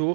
2